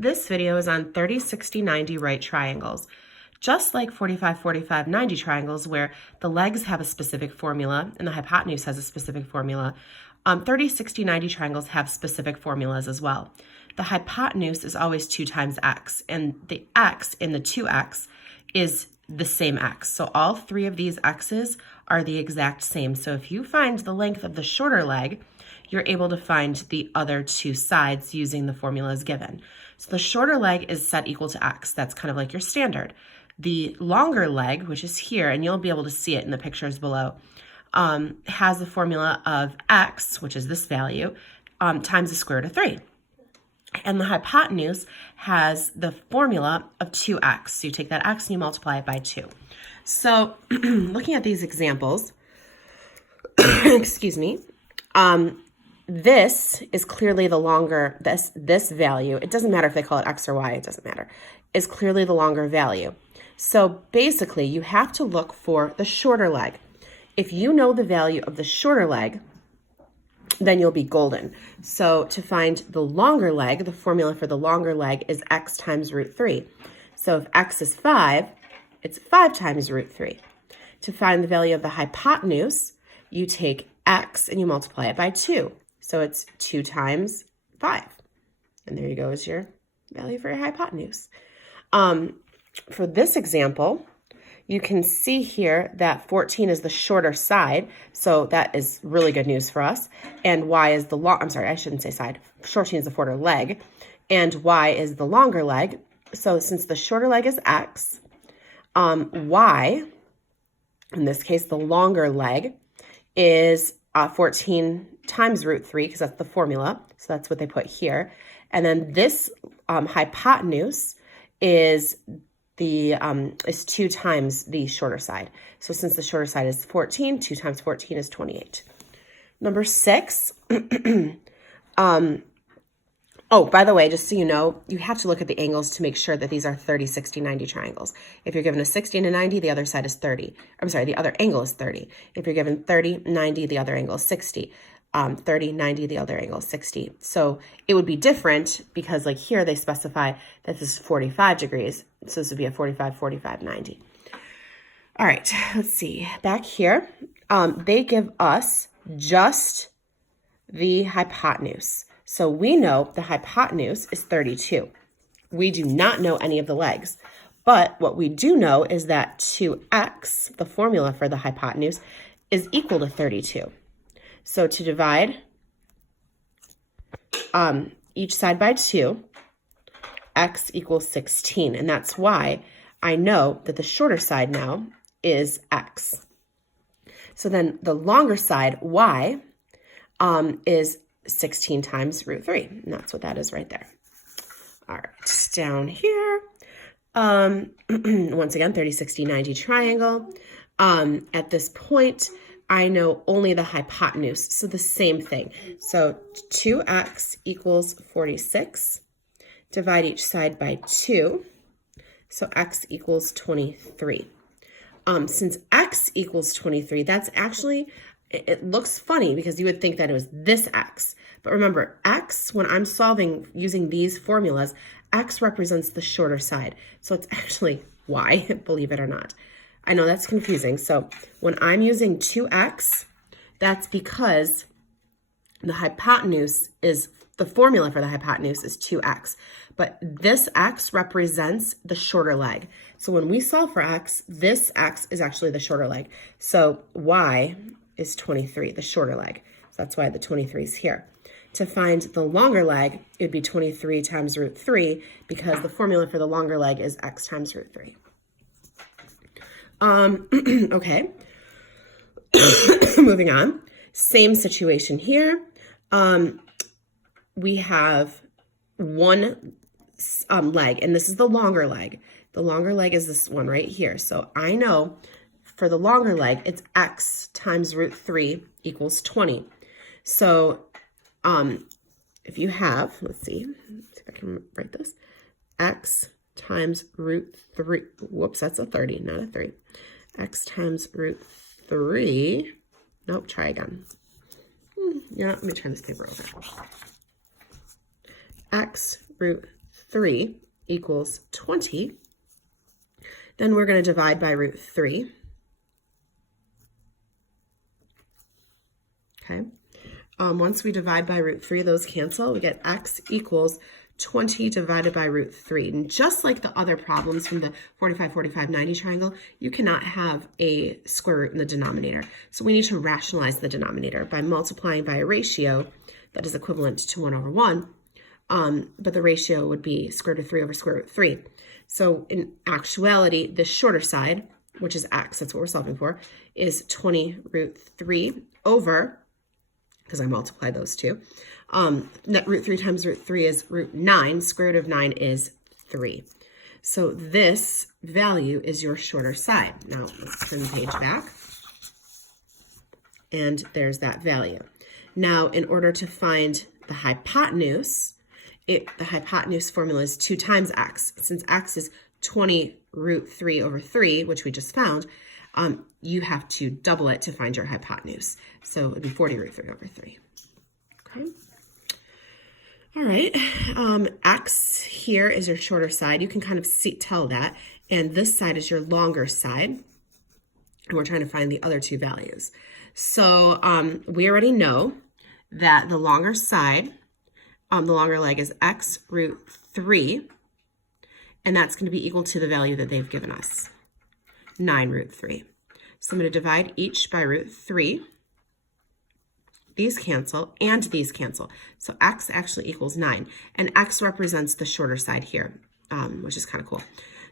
This video is on 30, 60, 90 right triangles. Just like 45, 45, 90 triangles where the legs have a specific formula and the hypotenuse has a specific formula, 30, 60, 90 triangles have specific formulas as well. The hypotenuse is always 2 times x, and the x in the 2x is the same x. So all 3 of these x's are the exact same. So if you find the length of the shorter leg, you're able to find the other 2 sides using the formulas given. So the shorter leg is set equal to x. That's kind of like your standard. The longer leg, which is here, and you'll be able to see it in the pictures below, has the formula of x, which is this value, times the square root of 3. And the hypotenuse has the formula of 2x. So you take that x and you multiply it by 2. So looking at these examples, excuse me, this is clearly the longer, this value, it doesn't matter if they call it x or y, it doesn't matter, is clearly the longer value. So basically you have to look for the shorter leg. If you know the value of the shorter leg, then you'll be golden. So to find the longer leg, the formula for the longer leg is x times root 3. So if x is 5, it's 5 times root 3. To find the value of the hypotenuse, you take x and you multiply it by 2. So it's 2 times 5. And there you go is your value for your hypotenuse. For this example, you can see here that 14 is the shorter side. So that is really good news for us. And y is the long, I'm sorry, I shouldn't say side. 14 is the shorter leg. And y is the longer leg. So since the shorter leg is x, y, in this case, the longer leg, is 14 times root 3, because that's the formula. So that's what they put here. And then this hypotenuse is 2 times the shorter side. So since the shorter side is 14, 2 times 14 is 28. Number 6. Oh, by the way, just so you know, you have to look at the angles to make sure that these are 30, 60, 90 triangles. If you're given a 60 and a 90, the other side is 30. I'm sorry, the other angle is 30. If you're given 30, 90, the other angle is 60. 30, 90, the other angle is 60. So it would be different because like here they specify that this is 45 degrees. So this would be a 45, 45, 90. All right, let's see. Back here, they give us just the hypotenuse. So we know the hypotenuse is 32. We do not know any of the legs. But what we do know is that 2x, the formula for the hypotenuse, is equal to 32. So to divide each side by 2, x equals 16. And that's why I know that the shorter side now is x. So then the longer side, y, is 16 times root 3. And that's what that is right there. All right, down here. Once again, 30, 60, 90 triangle. At this point, I know only the hypotenuse, so the same thing. So 2x equals 46. Divide each side by 2. So x equals 23. Since x equals 23, that's actually, it looks funny because you would think that it was this x. But remember, x, when I'm solving using these formulas, x represents the shorter side. So it's actually y, believe it or not. I know that's confusing. So when I'm using 2x, that's because the hypotenuse is, the formula for the hypotenuse is 2x. But this x represents the shorter leg. So when we solve for x, this x is actually the shorter leg. So y is 23, the shorter leg. So that's why the 23 is here. To find the longer leg, it would be 23 times root 3 because the formula for the longer leg is x times root 3. Okay. Moving on. Same situation here. We have one leg, and this is the longer leg. The longer leg is this one right here. So I know for the longer leg, it's x times root 3 equals 20. So if you have, let's see if I can write this, x times root 3, whoops, that's a 30, not a 3. X times root 3, nope, try again. Yeah, let me turn this paper over. X root 3 equals 20, then we're going to divide by root 3. Okay. Once we divide by root 3, those cancel. We get x equals 20 divided by root 3. And just like the other problems from the 45, 45, 90 triangle, you cannot have a square root in the denominator. So we need to rationalize the denominator by multiplying by a ratio that is equivalent to 1 over 1. But the ratio would be square root of 3 over square root of 3. So in actuality, the shorter side, which is x, that's what we're solving for, is 20 root 3 over, because I multiplied those two. Root 3 times root 3 is root 9. Square root of 9 is 3. So this value is your shorter side. Now let's turn the page back. And there's that value. Now in order to find the hypotenuse, the hypotenuse formula is 2 times x. Since x is 20 root 3 over 3, which we just found, you have to double it to find your hypotenuse. So it would be 40 root 3 over 3. Okay. All right. X here is your shorter side. You can kind of tell that. And this side is your longer side. And we're trying to find the other two values. So we already know that the longer side, the longer leg is x root 3. And that's going to be equal to the value that they've given us, 9 root 3. So I'm going to divide each by root 3. These cancel and these cancel. So x actually equals 9. And x represents the shorter side here, which is kind of cool.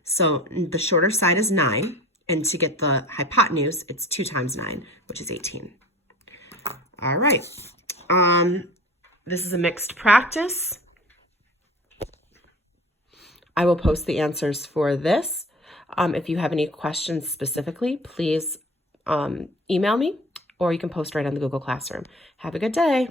So the shorter side is 9. And to get the hypotenuse, it's 2 times 9, which is 18. All right. This is a mixed practice. I will post the answers for this. If you have any questions specifically, please email me, or you can post right on the Google Classroom. Have a good day.